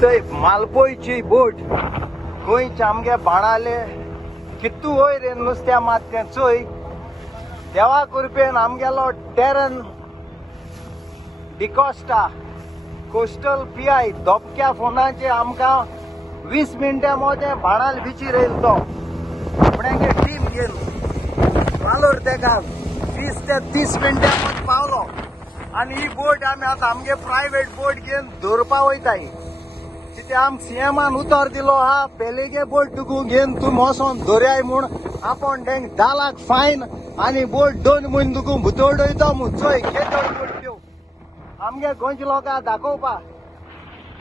चोय मालपोयची बोट गोंयचे आमगे बाणाले कितू होय रे नुस्त्या मातशें चोय देवा कृपेन आमगेलो टेरन डिकोस्टा कोस्टल पीआय धोपक्या फोनाचे आमकां 20 मिनटां मध्ये बाणाल बिचीर येयलो तो आपणागे टीम घेवन वालोर तेका 20 ते 30 मिनटां मध्ये पावलो आनी ही बोट आमी आतां आमगे प्रायवेट बोट घेवन दवरपा वयताय तिथे आम सीएमान उतर दिलो हा पेलेगे बोट तुका घेवन तूं मोसोन दर्याय म्हूण आपण तेंक 10 लाख फायन आनी बोट 2 म्हयने तुका भितर उडयता म्हूण चोय केदळ बोट त्यो आमगे गोंयचे लोकांक दाखोवपा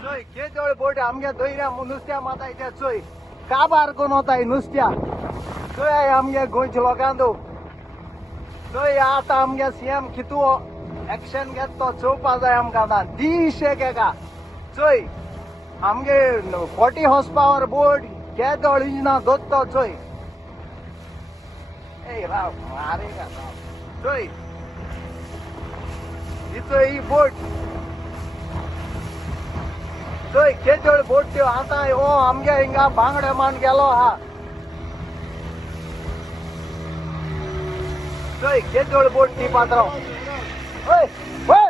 चोय केदळ बोट आमगे दर्या नुस्त्या माताय ते चोय काबार कोन वताय नुस्त्या चोय आमगे गोंयचे लोकांक चोय आतां आमगे सीएम कितू एक्शन घेत तो चोवपा जाय आमकां आतां दिशे केका चोय आमगे 40 हॉर्स पावर बोट केदळ इंजिना दोत्तो चोय ए राव मारेगा राव चोय इचोय ही बोट चोय केदळ बोट त्यो आतां ओ आमगे हिंगा बांगडे मान गेलो हा चोय केदळ बोट ती पात्रांव ओय ओय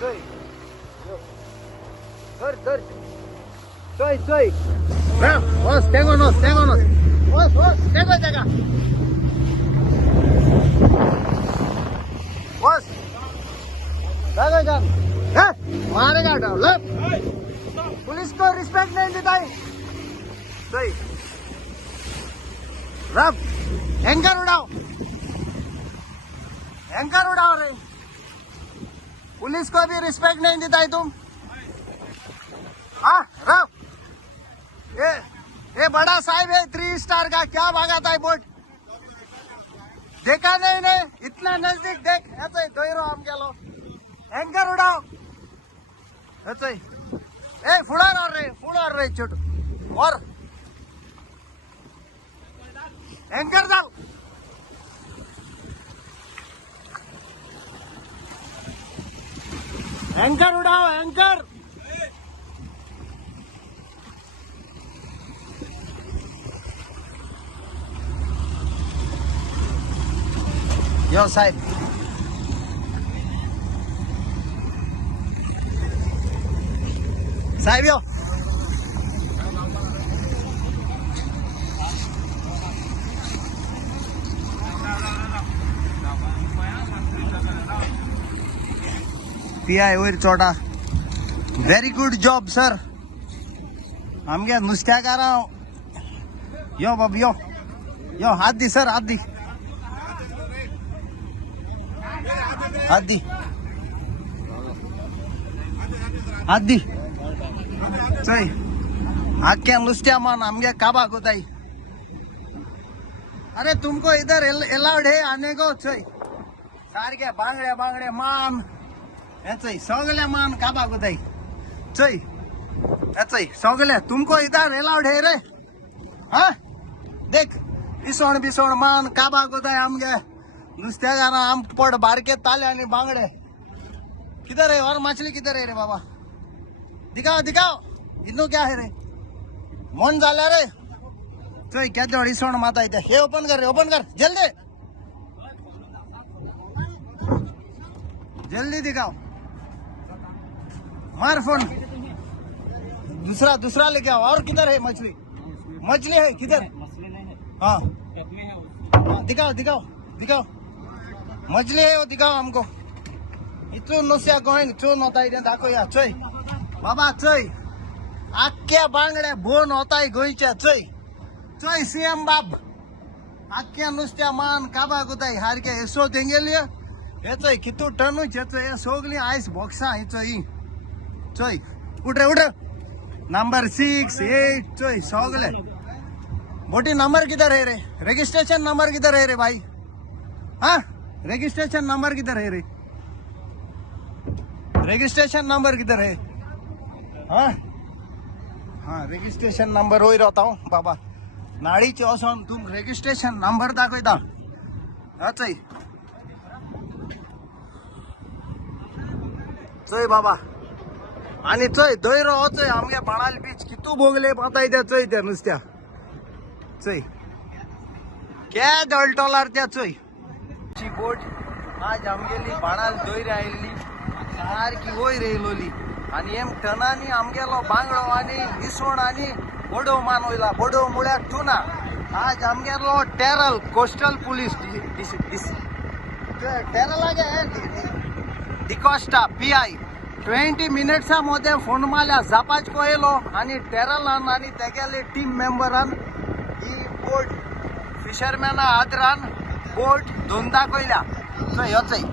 चोय धर धर चोय चोय बस तेगोनोस बस बस तेगो तेगा बस जागा जान मारेगा लप पुलिस को रिस्पेक्ट नहीं देता है सही रब एंकर उड़ाओ रे पुलिस को भी रिस्पेक्ट नहीं देता है तुम हाँ रब ये बड़ा साहिब है 3 स्टार का क्या भागाता है बोट देखा नहीं इतना नजदीक देख ऐसे दोयरो हम गेलो एंकर उड़ाओ ऐसे ए फुडार रे छोटू और एंकर डाल एंकर उड़ाओ एंकर यो साहेब यो पीआय वयर चोटा वेरी गुड जॉब सर आमगे नुस्त्याकारां यो बाब यो हात दी सर हात दी चोय आख्या नुस्त्या मान आमगे काबा कोताई अरे तुमको इधर अलाउड है आने को चोय सारखे बांगडे मान चोय सगले मान काबा कोताई चोय सगले तुमको इधर अलाउड है रे हाँ देख बिसोण मान काबा कोताई आमगे नुस्त्यागारा आम पड बारके ताले आणि बांगडे किधर है और मछली किधर है रे बाबा दिखाओ इन्नो क्या है रे मन झाला रे चोय क्या जोड़ी सोण माता इथे हे ओपन कर जल्दी दिखाओ मार फोन दूसरा लेके आओ और किधर है मछली है किधर हाँ दिखाओ मछली है वो दिखाओ हमको इथून नुस्या गोयन चून होता है दाखो या चोय बाबा चोय आख्या बांगड्या बोन होताय गोयच्या चोय सीएम बाब आख्या नुस्त्या मान काबा गुताय हारके एसो तेंगेलिया हे चोय कितू टनू चोय सोगली आइस बॉक्सा ही चोय उठ नंबर 6 8 चोय सोगले बोटी नंबर किधर है रे रजिस्ट्रेशन नंबर किधर है रे भाई हाँ रजिस्ट्रेशन नंबर किधर है रे हाँ रजिस्ट्रेशन नंबर हो रहता हूँ बाबा नाळीचे वचोन तुम रजिस्ट्रेशन नंबर दाखयता चोय चोय बाबा आणि चोय धैर्य होचोय आमगे बाणाल बीच कितू बोगले पाताय त्या चोय त्या नुसत्या चोय क्या दळटोलार त्या चोय ची बोट आज आमगेली बाणाल धैर्य आयली सारखी वयर येयलोली आणि एम टनानी आमगेलो बांगडो आणि इसवण आणि बडो मान वयला बडो मुळ्याक ठुना आज आमगेलो Terrel coastal police Terrel D'Costa PI 20 मिनिट्सामध्ये फोन मारल्या झापाच कोयलो आणि टेरलान आणि तेगेले टीम मेंबरान ही बोट फिशरमॅना आदरान बोट धुवन दाखयल्या सो ह्योच